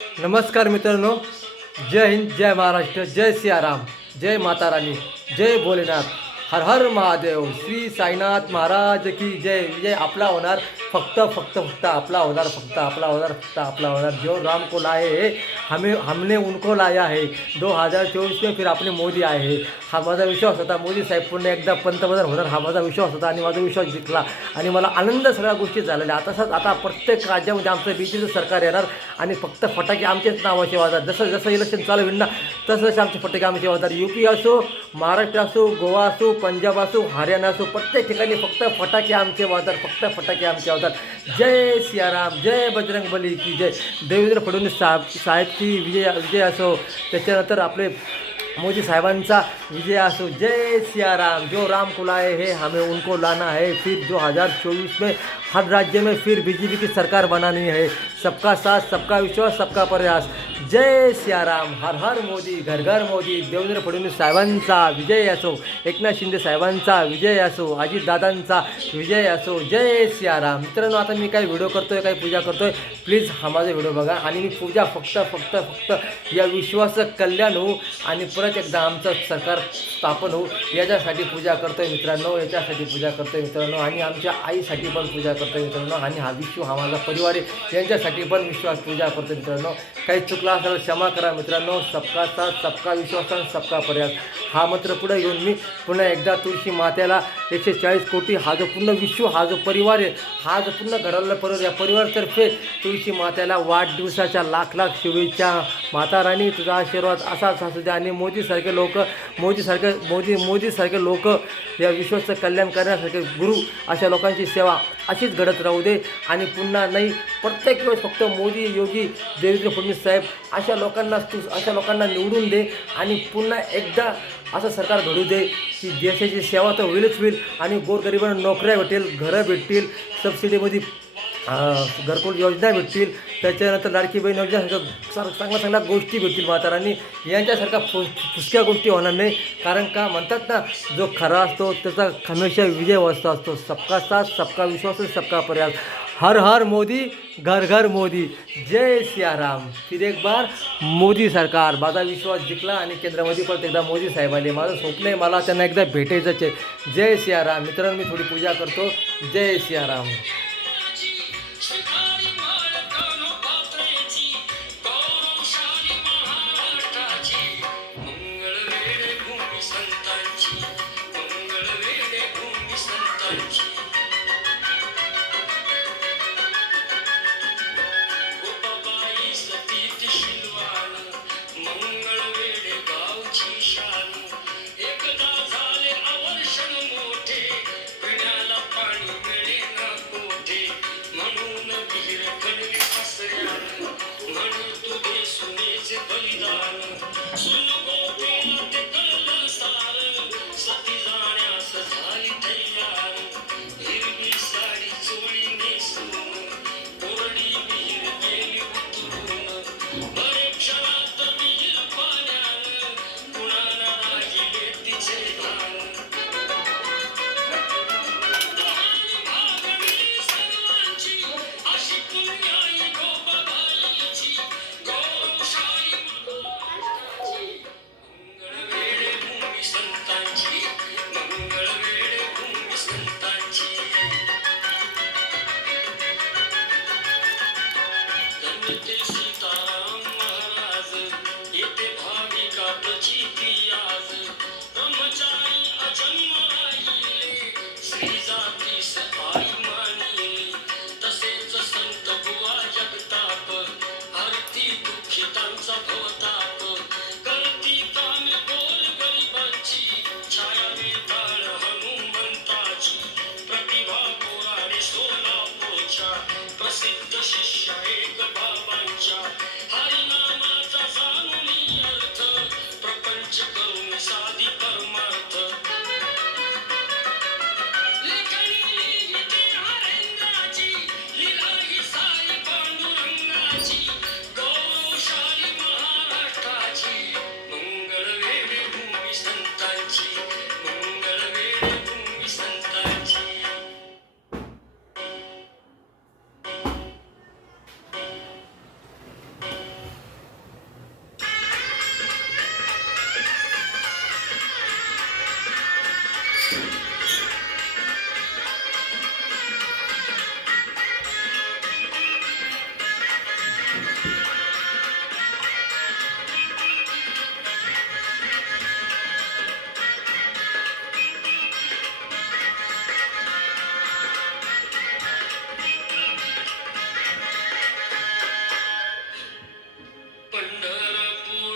नमस्कार मित्रांनो, जय हिंद, जय महाराष्ट्र, जय सियाराम, जय माता रानी, जय भोलेनाथ, हर हर महादेव, श्री साईनाथ महाराज की जय. विजय आपला होणार, फक्त फक्त फक्त आपला होणार, फक्त आपला होणार, फक्त आपला होणार. जो राम को लाए है हमने उनको लाया है. 2024 में फिर आपले मोदी आए है. हा माझा विश्वास होता. मोदी साहेब पुन्हा एकदा पंतप्रधान होणार हा माझा विश्वास होता आणि माझा विश्वास जिंकला आणि मला आनंद सगळ्या गोष्टी झालेल्या. आता प्रत्येक राज्यामध्ये आमचं बीजेचं सरकार येणार आणि फक्त फटाके आमचेच नावाचे वाजतात. जसं जसं इलेक्शन चालू होईल ना तसं जसं आमचे फटाके आमचे वाजतात. UP असो, महाराष्ट्र असो, गोवा असो, पंजाब असो, हरियाणा असो, प्रत्येक ठिकाणी फक्त फटाके आमचे वाजतात, फक्त फटाके आमचे वाजतात. जय सियाराम, जय बजरंगबली की जय. देवेंद्र फडणवीस साहेबची विजय असो, त्याच्यानंतर आपले मोदी साहेबांचा विजय असो. जय सियाराम. जो राम को लाए है हमें उनको लाना है. फिर 2024 में हर राज्य में फिर BJP की सरकार बनानी है. सबका साथ, सबका विश्वास, सबका प्रयास. जय सियाराम. हर हर मोदी, घर घर मोदी. देवेंद्र फडणवीस साहेबांचा विजय असो, एकनाथ शिंदे साहेबांचा विजय असो, अजितदादांचा विजय असो. जय सियाराम. मित्रांनो, आता मी काही व्हिडिओ करतोय, काही पूजा करतोय, प्लीज हा माझा व्हिडिओ बघा आणि मी पूजा फक्त फक्त फक्त या विश्वाचं कल्याण हो आणि परत एकदा आमचं सरकार स्थापन हो याच्यासाठी पूजा करतोय मित्रांनो, याच्यासाठी पूजा करतोय मित्रांनो. आणि आमच्या आईसाठी पण पूजा करतोय मित्रांनो. आणि हा विश्व, हा माझा परिवार आहे, यांच्यासाठी पण विश्वास पूजा करतोय मित्रांनो. काही चुकला असेल क्षमा करा मित्रांनो. सबका साथ, सबका विश्वास आणि सबका प्रयास हा मंत्र पुढे घेऊन मी पुन्हा एकदा तुळशी मातेला 140 कोटी, हा जो पूर्ण विश्व, हा जो परिवार आहे, हा जो पूर्ण घडवलेला परिवार, या परिवारातर्फे तुळशी मातेला वाढदिवसाच्या लाख लाख शुभेच्छा. माता राणी तुझा आशीर्वाद असाच असू द्या आणि मोदीसारखे लोक, मोदीसारखे लोक, या विश्वाचं कल्याण करण्यासारखे गुरु, अशा लोकांची सेवा अशीच घडत राहू दे. आणि पुन्हा नाही, प्रत्येक वेळेस फक्त मोदी, योगी, देवेंद्र फडणवीस साहेब अशा लोकांना निवडून दे आणि पुन्हा एकदा असं सरकार घडू दे की देशाची सेवा तर होईलच होईल आणि गोरगरिबांना नोकऱ्या भेटेल, घरं भेटतील, सबसिडीमध्ये घरकुल योजना भेटतील, त्याच्यानंतर लाडकी बहीण योजनेसारखं चांगल्या गोष्टी भेटतील. म्हातारांनी यांच्यासारख्या फुसक्या गोष्टी होणार नाही. कारण का म्हणतात ना, जो खरा असतो त्याचा हमेशा विजय असतो. सबका साथ, सबका विश्वास, सबका प्रयास. हर हर मोदी, घर घर मोदी. जय सियाराम. फिर एक बार मोदी सरकार. माझा विश्वास जिंकला आणि केंद्रामध्ये परत एकदा मोदी साहेब आले. माझं स्वप्न आहे, मला त्यांना एकदा भेटायचंच आहे. जय सियाराम. मित्रांनो, मी थोडी पूजा करतो. जय सियाराम. प्रसिद्ध शिष्य एक बाबांच्या हरिनामाचा जाणून अर्थ प्रपंच करून साधी परमार्थ लेखणी लिहिते हरेंद्राची लीला ही सारी पांडुरंगाची गौरवशाली महाराज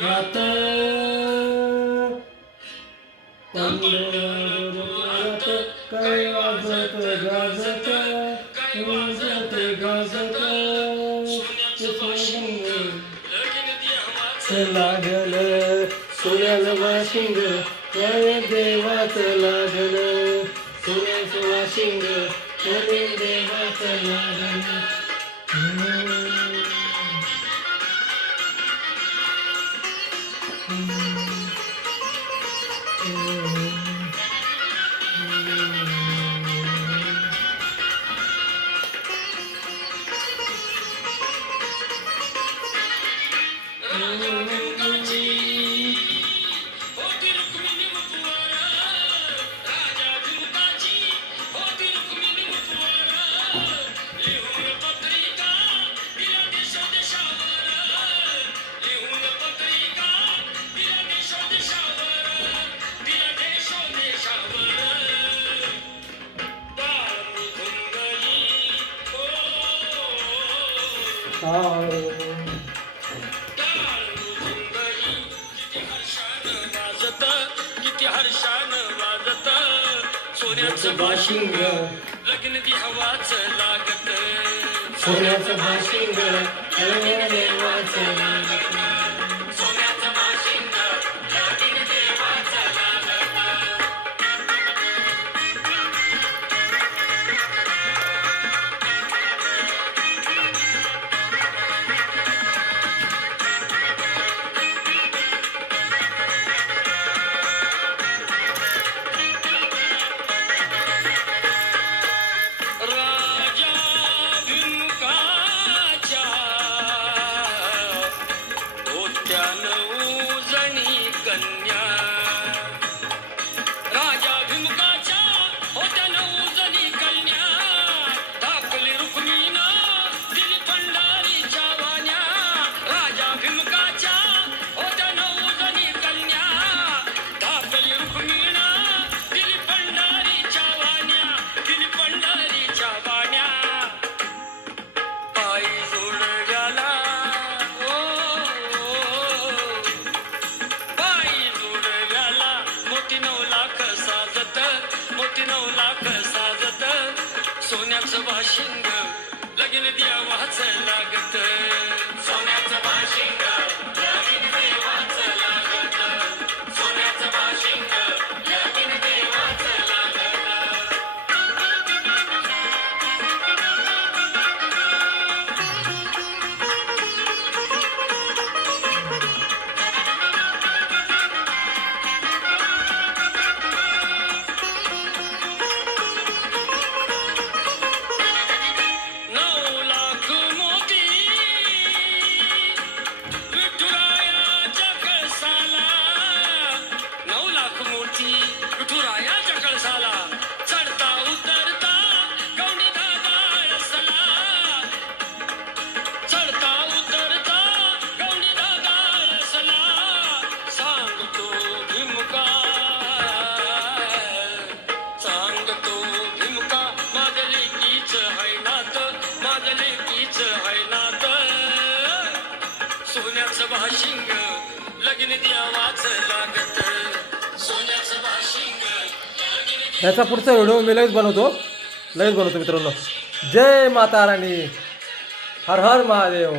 रात पंढरपुरात काय वाजत गाजत वाजत गाजत लागल सोन्याचं वाशिंग काय देवाचं लागल सोन्याचं वाशिंग काय देवाचं लागल किती हर्षान वाजत सोन्याचं बाशिंग लग्न दी हवाच लागत सोन्याचं बाशिंग देवाचं लागत सोन्याचं बाशिंग लग्न देवाचं लागत राजा भिमुखाच्या होत्यानं उजणी कन्या राजा भिमुखाच्या होत्यानं उजणी कन्या टाकली रुक्मिणीनं दिली पंढरीच्या वाण्या राजा भिमुखाच्या होत्यानं उजणी कन्या टाकली रुक्मिणीनं दिली पंढरीच्या वाण्या दिली पंढरीच्या वाण्या पायी जोडव्याला पायी जोडव्याला मोठी 9 लाख साजत मोठी 9 लाख साजत सोन्याचं बाशिंग लगीन देवाचं लागत सोन्याचं बाशिंग लगीन देवाचं लागत सोन्याचं बाशिंग लगीन देवाचं लागत विठुरायाच्या कळसाला चढता उतरता गवंडी दादा आळसला चढता उतरता गवंडी दादा आळसला सांगतो भिमुका माझ्या लेकीच हाय नात माझ्या लेकीच हाय नात सोन्याचं बाशिंग लगीन द्यावाचं लागत सोन्याचं बाशिंग याचा पुढचा व्हिडिओ मी लगेच बनवतो मित्रांनो. जय माता राणी. हर हर महादेव.